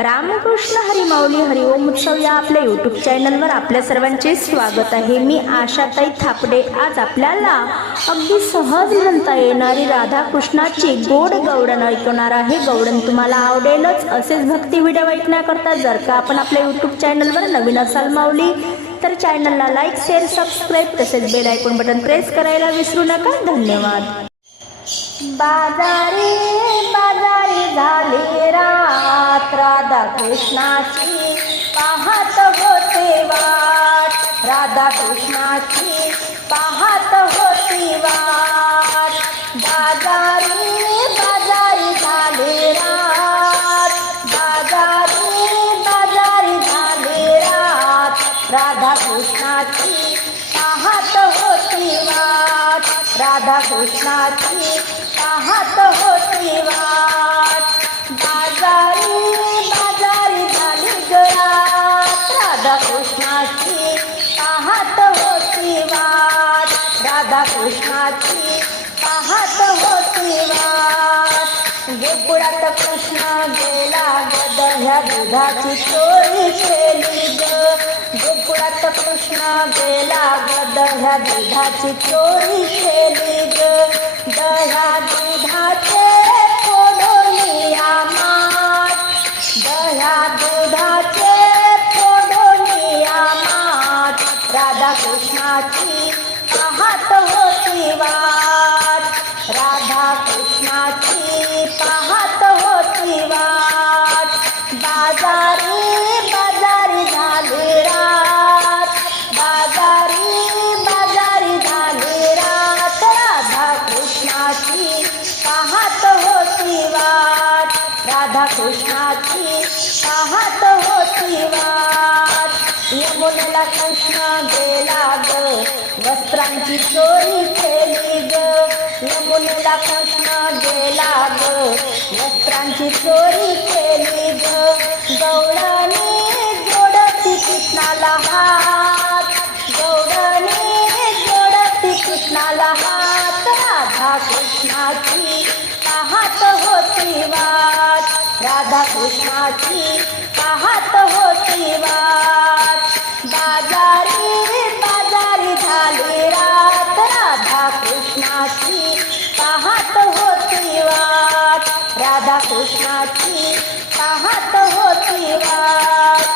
रामकृष्ण हरिमाऊली हरिओम उत्सव या आपल्या यूट्यूब चॅनलवर आपल्या सर्वांचे स्वागत आहे. मी आशाताई थापडे. आज आपल्याला अगदी सहज म्हणता येणारी राधाकृष्णाची गोड गौडण ऐकवणार आहे. गौडण तुम्हाला आवडेलच. असेच भक्ती व्हिडिओ ऐकण्याकरता जर का आपण आपल्या यूट्यूब चॅनलवर नवीन असाल माऊली तर चॅनलला लाईक शेअर सबस्क्राईब तसेच बेल आयकॉन बटन प्रेस करायला विसरू नका. धन्यवाद. बाजारे बाजारी कृष्णाची, पाहत होते वाट. राधा कृष्णाची, पाहत होती वाट. बाजारी बाजारी झाली रात. बाजारी बाजारी झाली रात. राधा कृष्णाची, पाहत होती वाट. राधा कृष्णाची, पाहत होती वाट. राधा कृष्णाची पाहत होती वाट. गोकुळात कृष्ण गेला ग दुधाची चोरी केली ग. गोकुळात कृष्ण गेला ग दुधाची चोरी केली ग. दह्या दुधाचे फोडोनिया माठ दह्या दुधाचे फोडोनिया माठ राधा माझी पाहत होती वाट. यमुनेला कृष्ण गेला ग. वस्त्रांची चोरी केली ग. यमुनेला कृष्ण गेला ग. वस्त्रांची चोरी केली ग. गौराने जोडती कृष्णाला हा राधा कृष्णाची पाहत होती वाट. बाजारी बाजारी झाली रात. राधा कृष्णाची पाहत होती वाट. राधा कृष्णाची पाहत होती वाट.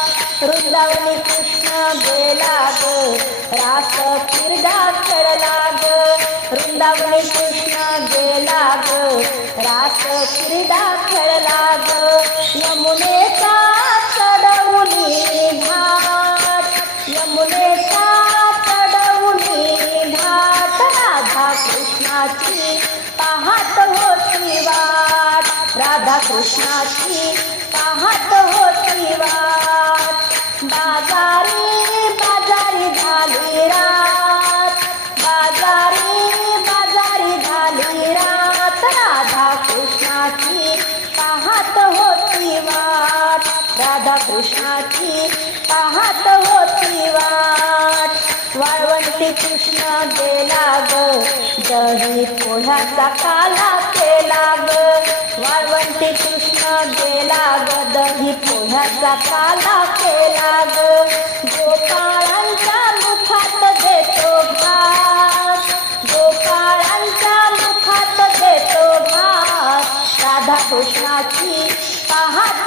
वृंदावनी कृष्ण गेला ग. रास फिरदा चढला ग. वृंदावनी कृष्ण गेला ग रास क्रीडा खेळला ग यमुनेचा चढवली घाट यमुनेचा चढवली घाट राधा कृष्णाची पाहत होती वाट राधा कृष्णाची पाहत होती वाट. बाजार कृष्णाची पाहत होती वाट. वाळवंटी कृष्ण गेला ग. दही पोह्याचा काला केला ग. वाळवंटी कृष्ण गेला ग. दही पोह्याचा काला केला ग. गोपाळांच्या मुखात देतो भास गोपाळांच्या मुखात देतो भास राधा कृष्णाची पाहत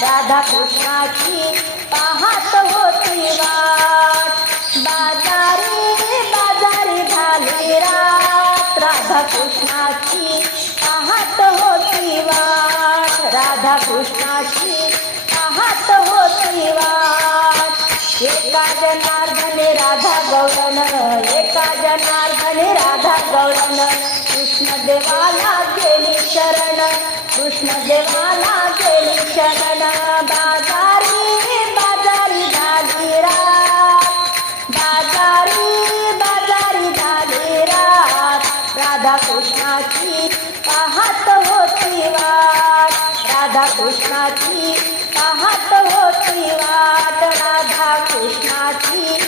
राधा कृष्णाची पाहत होती वाट. बाजारी बाजारी झाली रात. राधा कृष्णाची पाहत होती वाट. राधा कृष्णाची पाहत होती वाट. एका जनार्दने राधा गौरण एका जनार्दने राधा गौरण कृष्ण देवाला गेली शरण. कृष्णदेवाला देवाला गेली शरण बाजारी बाजारी झाली रात बाजारी बाजारी झाली राधा कृष्णाची पाहत होती वाट. राधा कृष्णाची पाहत होती वाट. राधा कृष्णाची